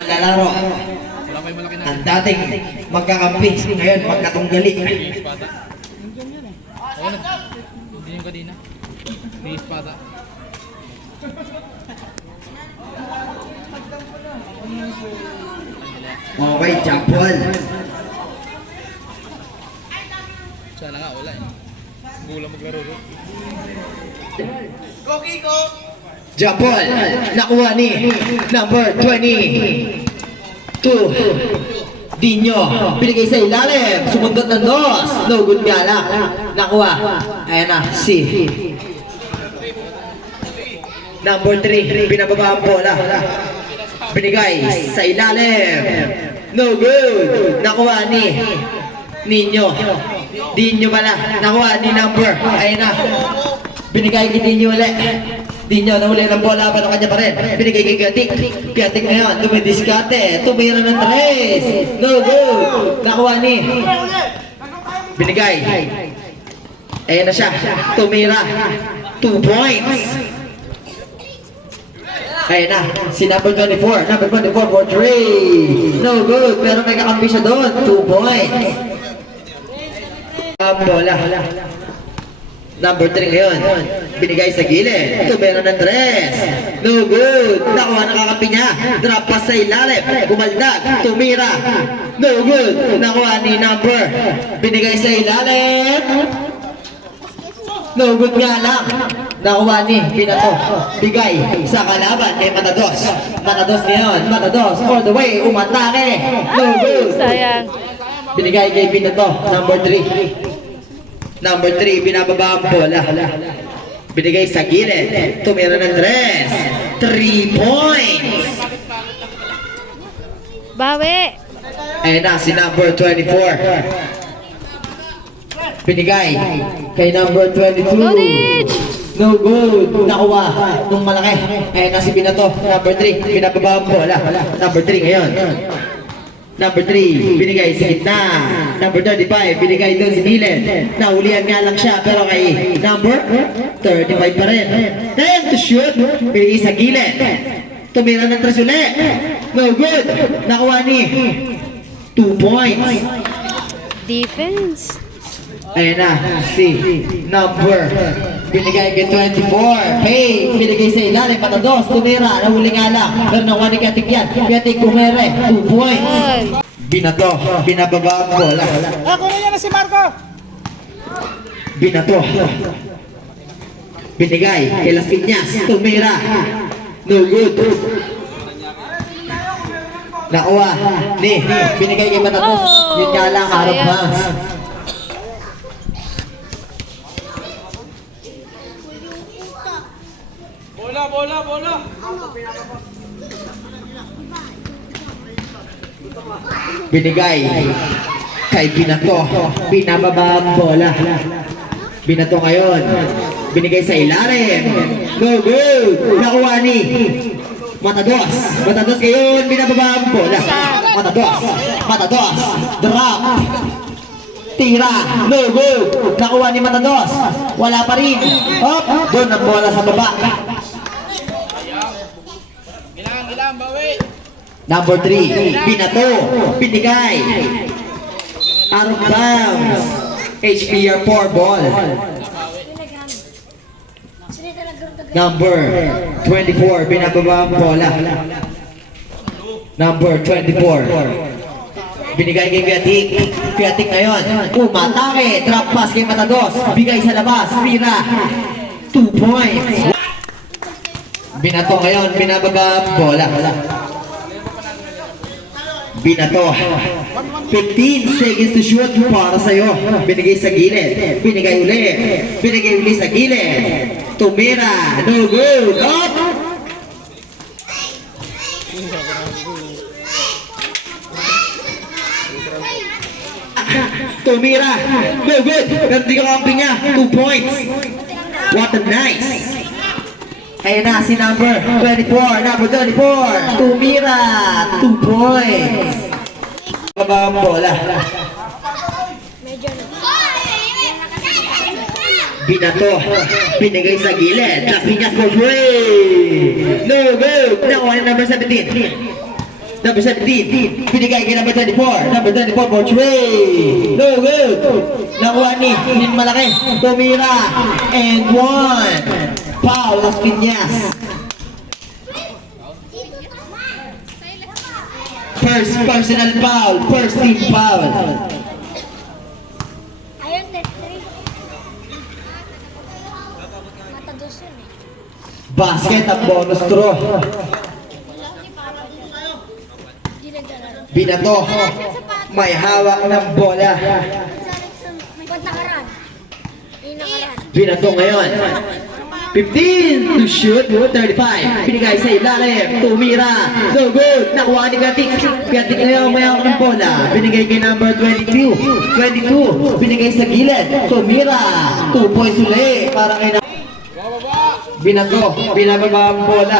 Lalaro ang dating magkakampi, ngayon magkatunggali. Hindi yung kanina. May espada. Okay, jump ball. Sana nga, wala eh. Gulang maglaro doon. Jump ball. Nakuha ni number 22. Dinyo. Binigay sa ilalim. Sumundot ng dos. No good nga lang. Nakuha. Ayan na. Si number 3. Binababa ang bola. Binigay sa ilalim. No good. Nakuha ni Ninyo. Dinyo pala. Nakuha ni number. Ayan na. Binigay kay Dinyo ulit. Dinyo nahuli ng bola pero kanya pa rin. Binigay kay Piatik. Piatik ngayon. Dumidiskarte. Tumira ng tres. No good. Nakuha ni. Binigay. Ayan na siya. Tumira. 2 points. Ayan na, si number 24. Number 24 for 3. No good, pero may kakampi siya doon. 2 points. Bola. Number 3 ngayon. Binigay sa gilid. Tumera ng tres. No good. Nakuha ng kakampi niya. Drop pass sa ilalim. Kumaldag. Tumira. No good. Nakuha ni number. Binigay sa ilalim. No good nga lang. Nakuha ni Pinato. Bigay sa kalaban kay Matados. Matados ngayon. Matados all the way. Umatake. No good. Sayang. Binigay kay Pinato. Number 3. Number 3. Binababa ang bola. Binigay sa gilid. Tumira ng tres. 3 points. Bawi. Ayan na si number 24. Binigay kay number 22. Gorich! No good. Nakuha nung malaki. Ayan na si Binato. Number 3. Binababa ang bola. Number 3 ngayon. Number 3. Binigay sa gitna. Number 35. Binigay doon si Milen. Nahulihan nga lang siya pero kay number 35 pa rin. And to shoot. Binigay sa gilid. Tumira ng tres ulit. No good. Nakuha ni 2 points. Defense. Ayan na, si number. Binigay kay 24. Pay, binigay sa ilalim. Matados, tumira. Nahuli nga lang. Pero nakuha ni Katik yan. Katik kumere. 2 points. Binato. Binababa ang bola. Ako na yan na si Marco! Binato. Binigay kay Las Piñas. Tumira. No good. Nakuha ni. Binigay kay Matados. Yun nga lang, harap pass. Bola! Binigay kay Binato. Binababa ang bola. Binato ngayon. Binigay sa ilalim. No good. Nakuha ni Matados. Matados ngayon. Binababa ang bola. Matados. Drop. Tira. No good. Nakuha ni Matados. Wala pa rin. Up. Doon ang bola sa baba. Ilang, bawi! Number 3, Binato, binigay. Out of bounds. HPR 4 ball. Number 24, binababa ang bola. Number 24. Binigay kay Piatik. Piatik ngayon. Umatake. Drop pass kay Matados. Bigay sa labas. Pira. 2 points. Binato ngayon. Binababa ang bola. Binato. 15 seconds to shoot para sa'yo. Binigay sa gilid. Binigay uli sa gilid. Tumira. No good. Up! Tumira. No good. Pero di ka kamping niya. 2 points. What a nice. Ayan na si number 24. Number 24. Tumira. 2 points. Baba ang bola. Binato. Binigay sa gilid. Las Piñas for 3. No good. Nakuha ni number 17. Number 17, binigay kay number 24. Number 24 for 3. No good. Nakuha ni Nin Malaki. Tumira. And 1. Foul Las Piñas. First personal foul. First team foul. Ayun, net 3. Matados yun eh. Basket at bonus throw. Hindi nagdala. Binato. May hawak ng bola. May nakaraan. May nakaraan. Binato ngayon. 15 to shoot. 35. Binigay sa ilalim. Tumira. No good. Nakuha ni Gatik. Gatik ngayon may hawak ng bola. Binigay kay number 22. 22. Binigay sa gilid. Tumira. 2 points ulit. Para kay Binato. Binababa ang bola.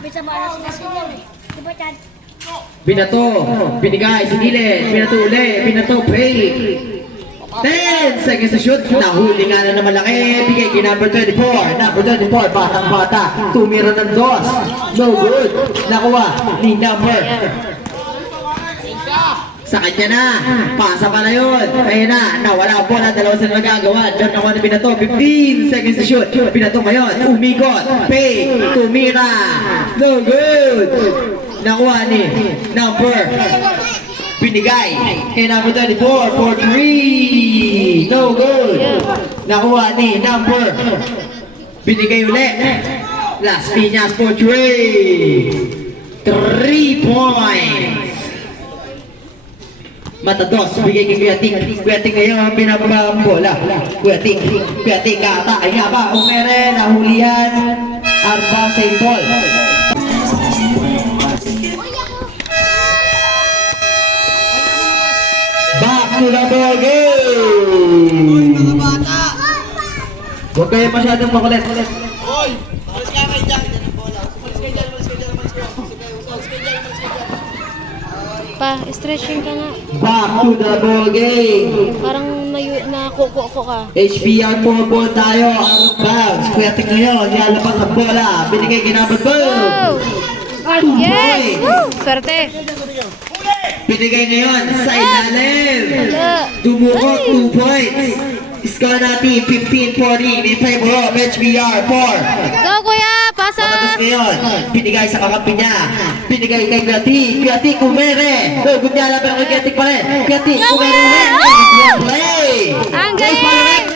Bisa malas na sila eh. Di ba, Chad? Binato, binigay, sigilid, binato uli, binato, break. 10 seconds to shoot, nahuli nga na malaki, bigay kay number 24, number 24, batang bata, tumira ng dos, no good, nakuha ni number. Sa kanya na, pasa pa na yun, ayun na, nawala ang bola, dalawa sila nagagawa, doon nakuha ni binato, 15 seconds to shoot, binato ngayon, umikot, fake, tumira, no good. Nakuha ni number binigay kay number 24 for 3 no good. Nakuha ni number binigay ulit Las Piñas for 3 points. Matados, bigay kay Kuyating. Kuyating ngayon, binababa ang bola. Kuyating ata, ay nga ba, umere, nahulihan, Arba St. Paul. Back to the ball game! Huwag kayo masyadong makulit. Hoy! Umalis ka kayo dyan. Dyan ang bola. Umalis kayo dyan, umalis kayo dyan, umalis kayo. Umalis kayo dyan, umalis kayo dyan. Pa, stretching ka nga. Back to the ball game! Parang nakuko ka. HBR 4 ball tayo, out of bounds. Kuya Tik ngayon, nilalabas ang bola. Binigay kay number 12. Wow! Yes! Woo! Swerte! Binigay ngayon sa ilalim. Wala. Dumukot 2 points. Score natin 15-40 in favor of HBR 4. Go, kuya! Pasa! Matatas ngayon, binigay sa kakampi niya. Binigay kay Kuyatik. Kuyatik, kumere. Good niya lang, pero kay Kuyatik pa rin. Kuyatik, Go, kumere kuya! rin. Play! Ang Nice ball ulit. galing!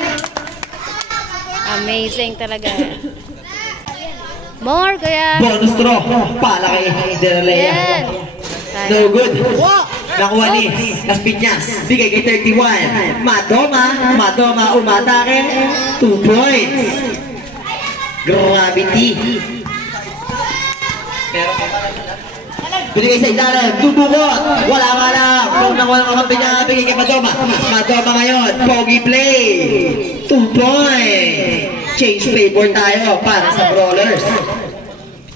Amazing talaga. More, kuya! Bonus throw. Pala kay Deralea. Yan! No good. Nakuha ni Las Piñas. Bigay kay 31. Madoma umatake. 2 points. Gravity. Binigay sa ilalim. Dudukot. Wala nga lang. Kung nakuha ng kakampi niya, bigay kay Madoma. Madoma ngayon. Pogi play. 2 points. Change flavor tayo para sa brawlers.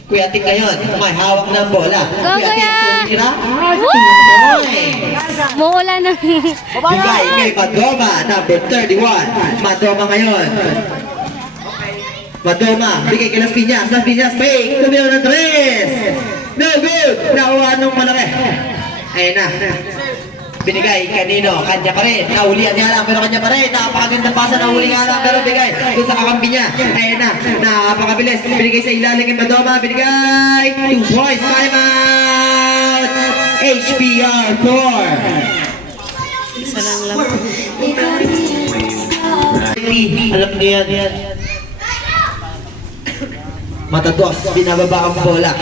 Kuya Tik ngayon, may hawak ng bola. Go, Kuya Tik, kuya! tumira. 2 Woo! points. Mawala na. Bigay kay Madoma, number 31. Madoma ngayon. Madoma, bigay kay Las Piñas. Las Piñas, fake. Tumira ng 3. No good. Nakuha nung malaki. Ayun na. Binigay kanino? Kanya pa rin. Nahulihan niya lang pero kanya pa rin. Napakagandang pasa, nahuli nga lang pero bigay doon sa kakampi niya. Ayun na. Napakabilis. Binigay sa ilalim kay Madoma. Binigay. 2 points. Time out. HBR 4. Isa lang lang. Alam niyo yan. Matados, binababa ang bola.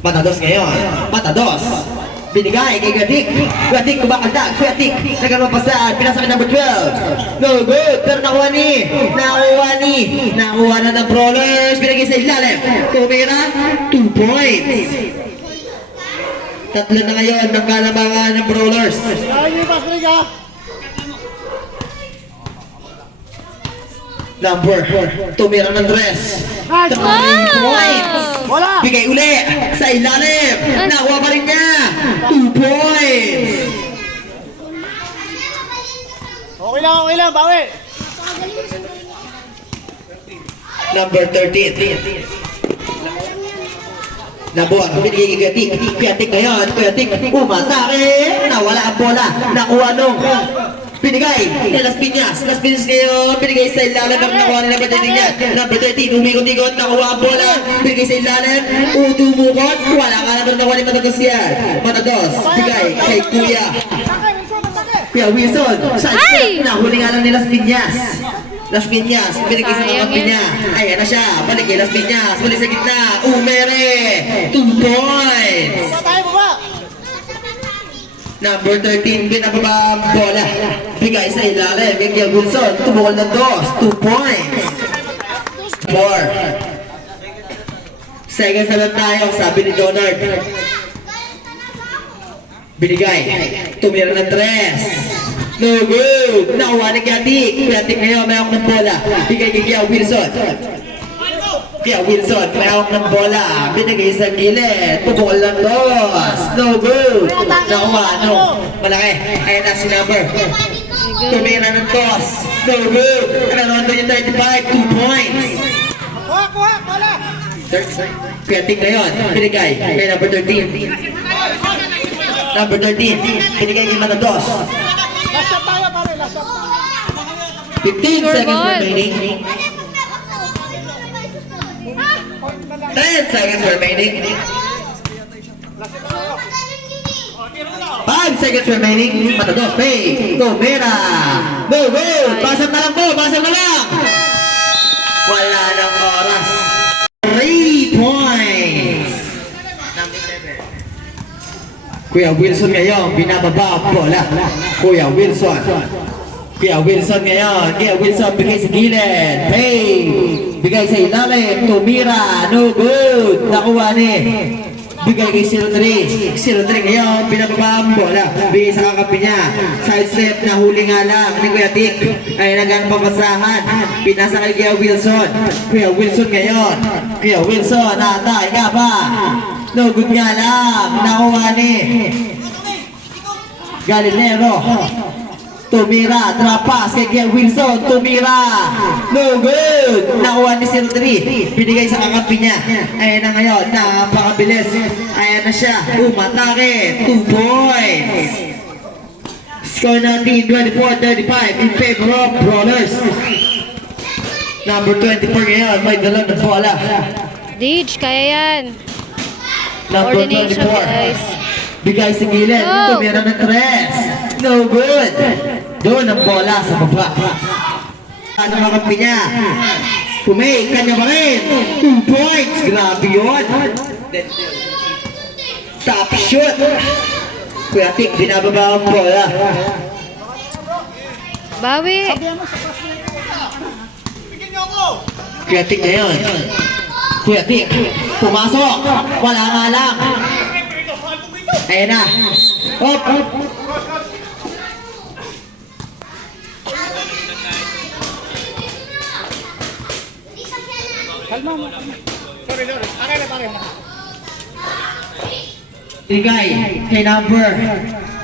Matados ngayon. Matados. Binigay kay Gatik. Gatik kumakaldag. Gatik. Nagkaroon pasaan. Pinasa kay number 12. No good. Pero nakuha na ng brawlers. Binigay sa ilalim. Tumira. 2 points. Tatlo na ngayon ng kalabangan ng brawlers. Number, tumira ng dress. 3 points. Bigay uli sa ilalim. Nakuha pa rin niya. 2 points. Okay lang, bawi! Number 13. Nabor, binigay kay Kuyatik. Kuyatik ngayon, Kuyatik, umatake. Nawala ang bola. Nakuha nung binigay kay Las Piñas. Las Piñas ngayon, binigay sa ilalim ng nakuha ni number 13 yan. Number 13, umikot-ikot, nakuha ang bola. Binigay sa ilalim, utumukot. Wala ka na doon nakuha ni Matados yan. Matados, bigay kay Kuya Wilson. Sa Ay! nahuli nga lang ni Las Piñas. Las Piñas, binigay sa mga Piña. Ayan na siya, balik kay Las Piñas. Balik sa gitna, Umere. 2 points. Tayo baba. Number 13, binababa ang bola. Bigay sa ilalim, kay Wilson. Tumukol ng 2 points. 4. Second sa lang tayo, sabi ni Donald. Binigay, tumira ng 3. No good! Nakuha ni Kuyatik. Kuyatik ngayon, may hawak ng bola. Bigay kay Kuya Wilson. Kuya Wilson, may hawak ng bola. Binigay sa gilid. Pupukol ng 2. No good! Nakuha, no. Malaki. Ayan na si number. Tumira ng 2. No good! Naroon doon yung 35. 2 points. Kuha, bola. Kuyatik ngayon, binigay kay number 13. Number 13, binigay kay Matados. Last shot tayo, pare. Last shot. 15 seconds Scoreboard. remaining. 10 seconds remaining. 5 seconds remaining. Matados, pay. Tumira. No good. Pasang na lang po. Pasang na lang. Wala nang oras. 3 points. Kuya Wilson ngayon, binababa ang bola. Kuya Wilson. Kuya Wilson ngayon. Kuya Wilson bigay sa gilid. Hey! Bigay sa ilalim. Tumira. No good. Nakuha ni. Bigay kay 03. 03 ngayon, binababa ang bola. Bigay sa kakampi niya. Side step na huli nga lang ni Kuya Tik. Ay nagang papasahan. Pinasa kay Kuya Wilson. Kuya Wilson ngayon. Kuya Wilson, natay ka pa. No good nga lang. Nakuha ni Galinero. Tumira. Trapas kay Kuya Wilson. Tumira. No good. Nakuha ni 03. Binigay sa kakampi niya. Ayan na ngayon. Napakabilis. Ayan na siya. Umatake. 2 points. Score natin 24-35 in favor of Brawlers. Number 24 ngayon. May dala ng bola. Dij, kaya yan. Number Coordination, 24. guys. Bigay sa gilid. Go! Tumira ng 3. No good. Doon ang bola sa baba. Ano mga kampi niya? Pumay, kanya pa rin. 2 points. Grabe yun. Top shoot. Kuya Tik, binababa ang bola. Bawi. Kuya Tik ngayon. Kuya Tik, pumasok. Wala nga lang. Ayan na. Op, op. Kalma mo. Sorry. Akin na, pare. Bigay kay number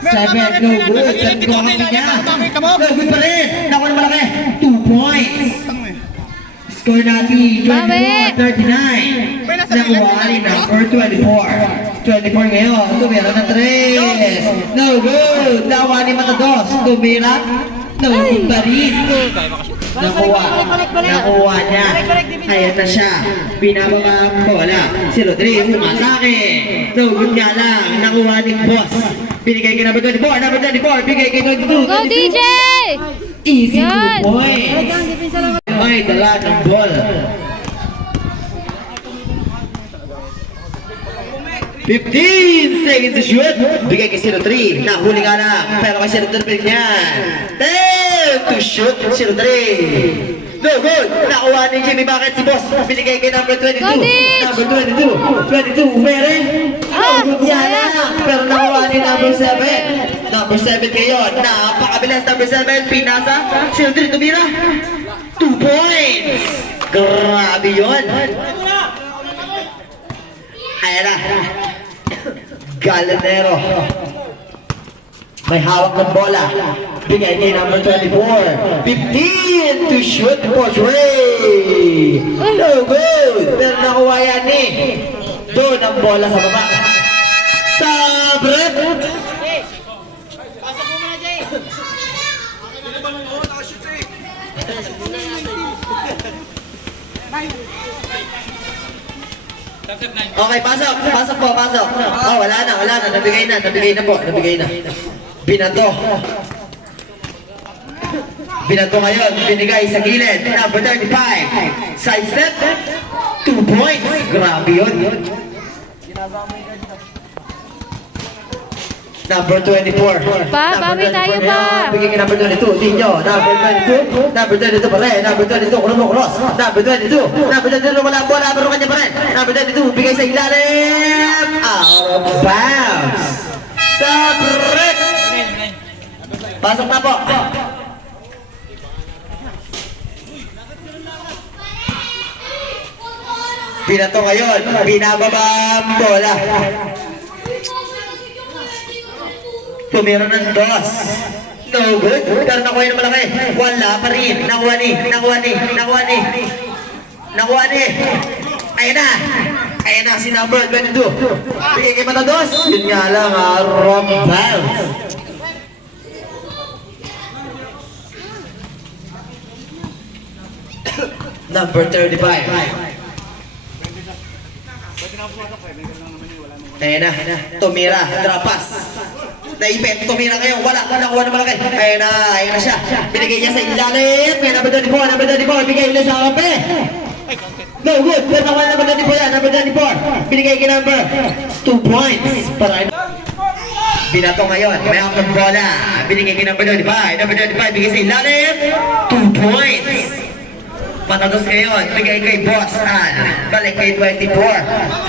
7. No good. Ganito ang kampi niya. No good pa rin. Nakuha na malaki. 2 points. Score natin 24-39. Nakuha ni number 24. 24 ngayon. Tumira ng 3. No good. Nakuha ni Matados. Tumira. No good pa rin. Nakuha niya. Ayan na siya. Binababa ang bola. 03. Umatake. No good nga lang. Nakuha ni Boss. Binigay kay number 24. Number 24. Bigay kay 22. Go, DJ! Easy 2 Yan. points. Ay, dala ng ball. 15 seconds to shoot. Bigay kay 03. Nahuli nga lang. Pero kay 03 niyan. 10 to shoot. 03. No good. Nakuha ni Jimmy. Bakit si Boss? Binigay kay number 22. Go, Ditch! Number 22. 22. Meron. No good yan lang. Pero nakuha ni number 7. Number 7 ngayon. Napakabilis. Number 7. Pinasa. 03 tumira. 2 points. Grabe yun. Ayan na. Galinero. May hawak ng bola. Bigay kay number 24. 15 to shoot for 3. No good. Pero nakuha yan ni doon ang bola sa baba. Sabre! Pasok mo muna, Jay. Okay, pasok. Pasok po, pasok. Oh, wala na. Nabigay na po. Binato. Binato ngayon, binigay sa gilid. Number 35. Side step. 2 points. Grabe yun. Number 24. Pa, bawi tayo pa. Bigay kay number 22. Dinyo. Number 22. Number 22 pa rin. Number 22. Kuno mo cross. Number 22. Number 22. Wala bola. Pero kanya pa rin. Number 22. Bigay sa ilalim. Out of bounds. Sa break. Pasok na po. Binato ngayon. Binababa ang bola. Tumira ng dos. No good. Pero nakuha yung malaki. Wala pa rin. Nakuha ni. Ayan na si number 22. Bigay kay Matados. Yun nga lang wrong bounce. Number 35. Ayan na, tumira, drapas. Naipet, tumira kayo, wala, nakuha na malaki. Ayan na siya. Binigay niya sa ilalim. Kaya number 24, bigay ulit sa kape. No good, pero nakuha na number 24 yan, number 24. Binigay kay number 2 points. Para binato ngayon, may akong bola. Binigay kay number 25, bigay sa ilalim. 2 points. Matatos ngayon, bigay kay Boss Al. Balik kay 24.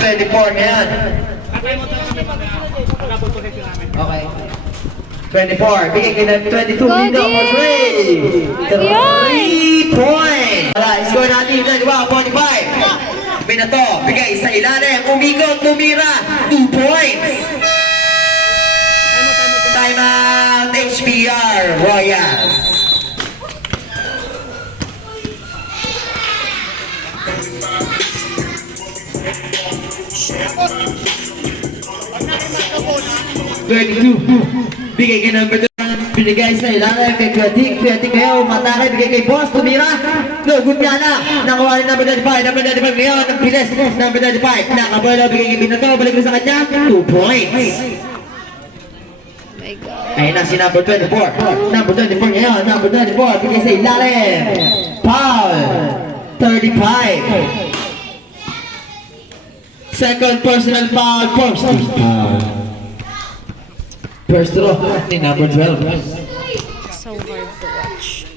24 ngayon. Okay. 24, bigay kay 22. Dito for 3. 3 points. Wala, score natin. 45. Binato, bigay sa ilalim. Umikot, tumira. 2 points. Time out, HBR Royals. Bigay kay number 2. Binigay sa ilalim kay Kuyating ngayon. Matake, bigay kay Boss. Tumira. No, good nga lang. Nakuha ni number 35 ngayon. Ang bilis. Number 35. Nakabola, bigay kay Binato. Balik mo sa kanya. 2 points. My God. Ayun na si number 24. Number 24 ngayon. Number 24. Bigay sa ilalim. Foul. 35. Second personal foul. First throw ni number 12. So hard to watch.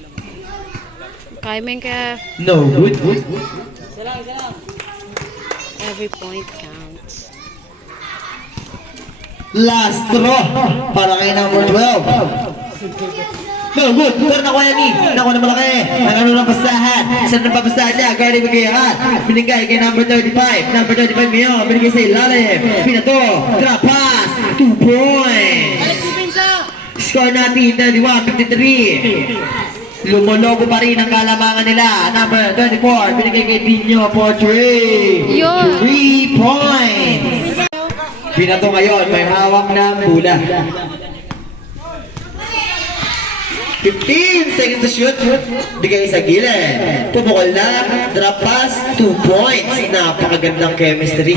Kaya mo yung kaya No good. every point counts. Last throw para kay number 12. No good. Pero nakuha ni. Nakuha na malaki. Ang ano ng basahan. Saan ang pabasahan niya? Guarding magayahan. Binigay kay number 35. Number 35 ngayon. Binigay sa ilalim. Pinato. Drop pass. 2 points. Score natin 31-53. Lumologo pa rin ang kalamangan nila. Number 24. Binigay kay Dinyo for 3. Yun. 3 points. Pinato ngayon. May hawak ng bula. 15 seconds to shoot. Bigay sa gilid. Pumukol na. Drop pass. 2 points. Napakagandang chemistry.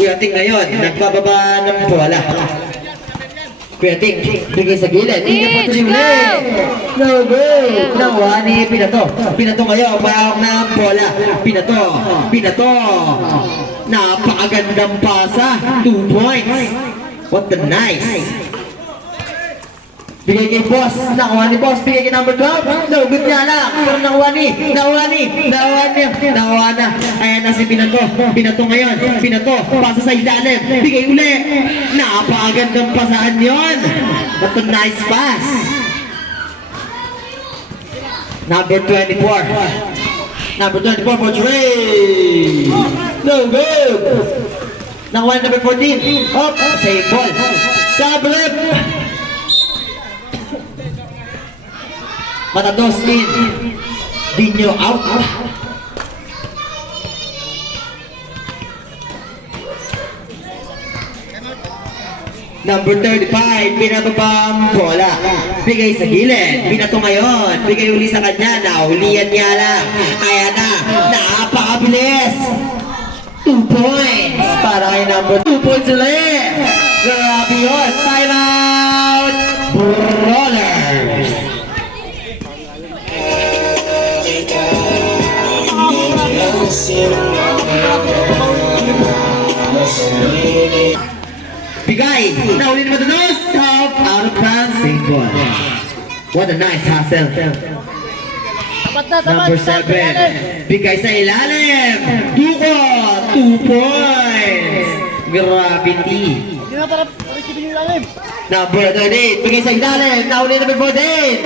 Kuyating ngayon. Nagbababa ng bola. Kuyating. Bigay sa gilid. Hindi pa tuloy ulit. No good. Nakuha ni Pinato. Pinato ngayon. Pahawak ng bola. Pinato. Napakagandang pasa. 2 points. What the nice. Bigay kay Boss. Nakuha ni Boss. Bigay kay number 12. No, good nga lang. Pero nakuha na. Ayan na si Pinato. Pinato ngayon. Pinato. Pasa sa ilalim. Bigay uli. Napakagandang pasahan yun. What a nice pass. Number 24. Number 24 for 3. No good. Nakuha ni number 14. Up. Save ball. Sablip. Matados in. Dinyo out. Number 35, pinababang bola. Bigay sa gilid. Binato ngayon. Bigay uli sa kanya. Naulian niya lang. Ayan na. Napakabilis. 2 points. Para kay number 2 points ulit. Grabe yun. Time out. Brawlers. Bigay. Nauli naman doon. Stop. Out of bounds. Same ball. What a nice hustle. Number 7. Bigay sa ilalim. Duko. 2 points. Gravity. Hindi na para receive yung lalim. Number 38. Bigay sa ilalim. Nauli naman po din.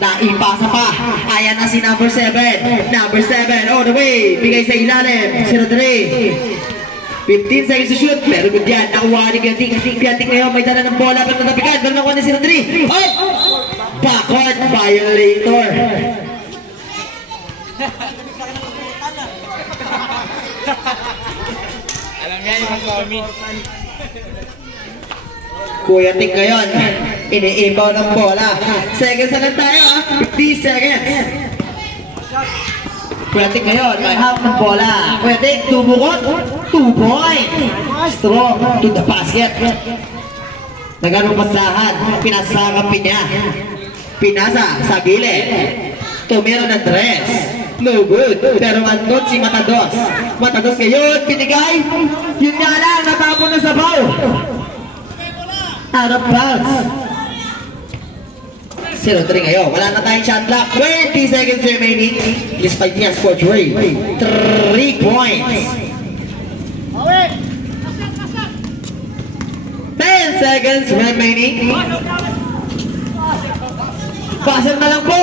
Naipasa pa. Ayan na si number 7. Number 7 all the way. Bigay sa ilalim. 03. 15 seconds to shoot. Pero good yan. Nakuha ni Piatik ngayon. May dala ng bola. Pero natabigan. Pero nakuha ni 03. Oh! Backward violator. Alam niya yung comment. Kuya Tik ngayon. Iniibaw ng bola. Seconds na lang tayo. 50 seconds. Kuya Tik ngayon. May half ng bola. Kuya Tik, tumukot. 2 points. Strong to the basket. Naganong pasahan. Pinasakapin niya. Pinasa sa gilid. Tumira ng dress. No good. Pero andun si Matados. Matados ngayon. Pinigay. Yun nga lang. Natapon na sa bow. Out of bounds. 0-3 ngayon. Wala na tayong shot clock. 20 seconds remaining. Yes, 5 years for Dre. 3 points. 10 seconds remaining. Passer na lang po.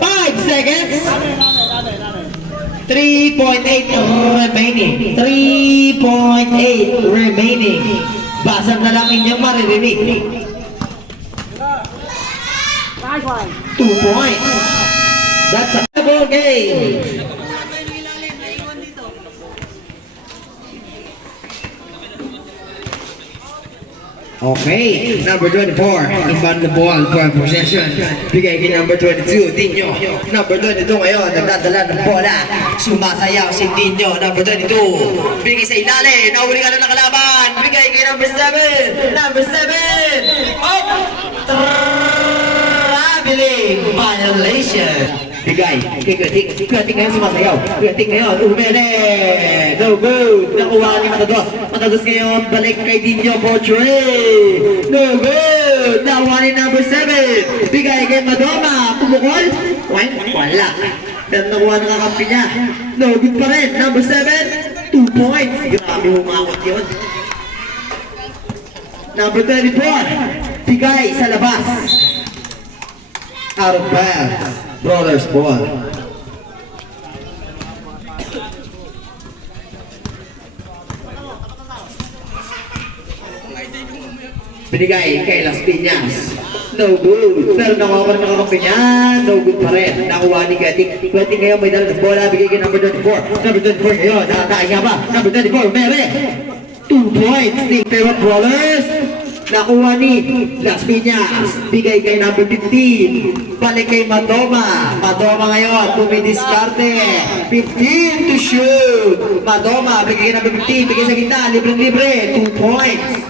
5 seconds. 3.8 remaining. 3.8 remaining. Basag na lang inyong maririnig. 2 points. That's a double game. Okay, number 24, inbound the ball for possession. Bigay kay number 22, Dinyo. Number 22 ngayon, nagdadala ng bola. Sumasayaw si Dinyo, number 22. Bigay sa ilalim, nahuli ka na ng kalaban. Bigay kay number 7, number 7. Oh! Traveling violation. Bigay, Kuyatik ngayon sumasayaw. Kuyatik ngayon, umere. No good. Nakuha ni Matados. Matados ngayon, balik kay Dinyo for Dre. No good. Nakuha ni number 7. Bigay kay Madoma. Pumukol. Wala. Pero nakuha ng kakampi niya. No good pa rin. Number 7. 2 points. Grabe humakot yun. Number 34. Bigay sa labas. Out of bounds. Brothers ball. Binigay kay Las Piñas. No good. Pero nakuha pa rin nakakampi niya. No good pa rin. Nakuha ni Gatik. Gatik ngayon may dala ng bola. Bigay kay number 24. Number 24 ngayon. Nakakain nga ba? Number 24. Mere. 2 points. Pero Brothers. Nakuha ni Las Piñas. Bigay kay number 15. Balik kay Madoma. Madoma ngayon. Tumidiskarte. 15 to shoot. Madoma. Bigay kay number 15. Bigay sa gitna. Libre-libre. 2 points.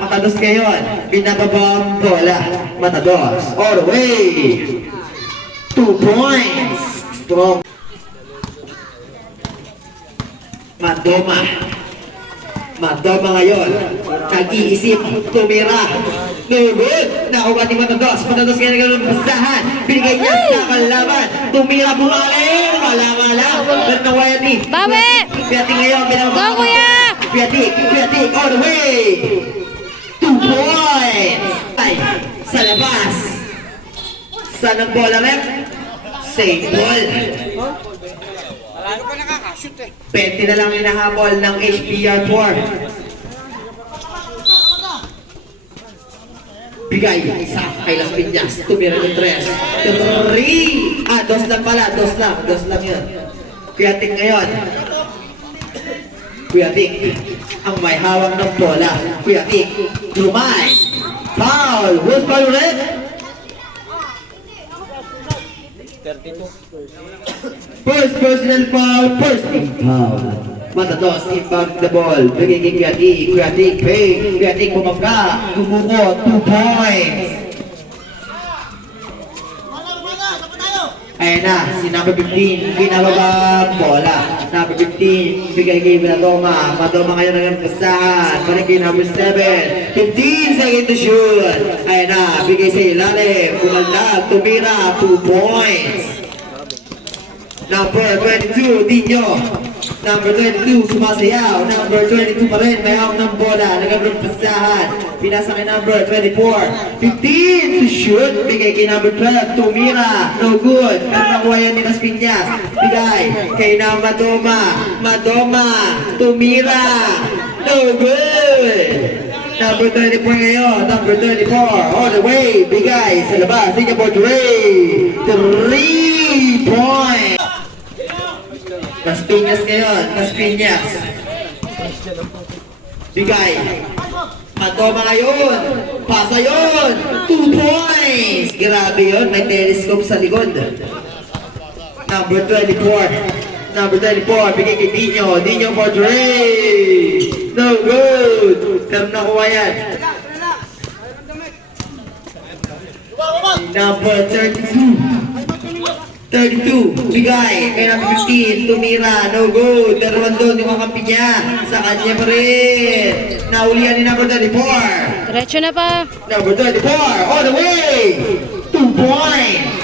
Matados ngayon. Binababang bola. Matados. All the way. 2 points. Strong. Madoma. Madoma ngayon. Nag-iisip. Tumira. No good. Nakuha ni Matados. Matados ngayon nagkaroon ng basahan. Binigay niya sa kalaban. Tumira bumalik. Wala. Pero nakuha ni Bawi! Piatik ngayon. Go, kuya! Piatik. All the way. 2 points. Ay, sa labas. Saan ang bola rep? Same ball. Hindi ko pa nakakashoot eh. 20 na lang hinahabol ng HBR4. Bigay isa kay Las Piñas. Tumira ng 3. 3! Dos lang pala. Dos lang yun. Piatik ngayon. Kuya Vic, ang may hawak ng bola. Kuya Vic, lumay. Foul! Who's foul ulit? 32. First personal foul, first team foul. Matatos, impact the ball. Bigay kay Kuya Vic, Kuya Vic, pay. Kuya Vic, bumangka. Bumuko, 2 points. Ayan na, si number 15, binababang bola. Number 15, bigay kay Madoma. Madoma ngayon ang kasahan. Balik kay number 7, 15 seconds to shoot. Ayan na, bigay sa ilalim. Bumaldag, tumira, 2 points. Number 22, Dinyo. Number 22, sumasayaw. Number 22 pa rin, may hawak ng bola. Nagkaroon pasahan. Pinasa kay number 24. 15 to shoot. Bigay kay number 12, tumira. No good. Pero nakuha yan ni Las Piñas. Bigay kay na Madoma. Madoma, tumira. No good. Number 24 ngayon. Number 24. All the way. Bigay sa labas. Singapore 3. 3 points. Las Piñas ngayon, Las Piñas. Bigay. Madoma ngayon. Pasa yun. 2 points. Grabe yun. May telescope sa likod. Number 24. Number 24. Bigay kay Dinyo. Dinyo for 3. No good. Pero nakuha yan. Number 32. 32, bigay, kay number 15, tumira, no good, pero doon yung kakampi niya, sa kanya pa rin, naulihan ni number 34, Diretso na pa. number 34, all the way, 2 points,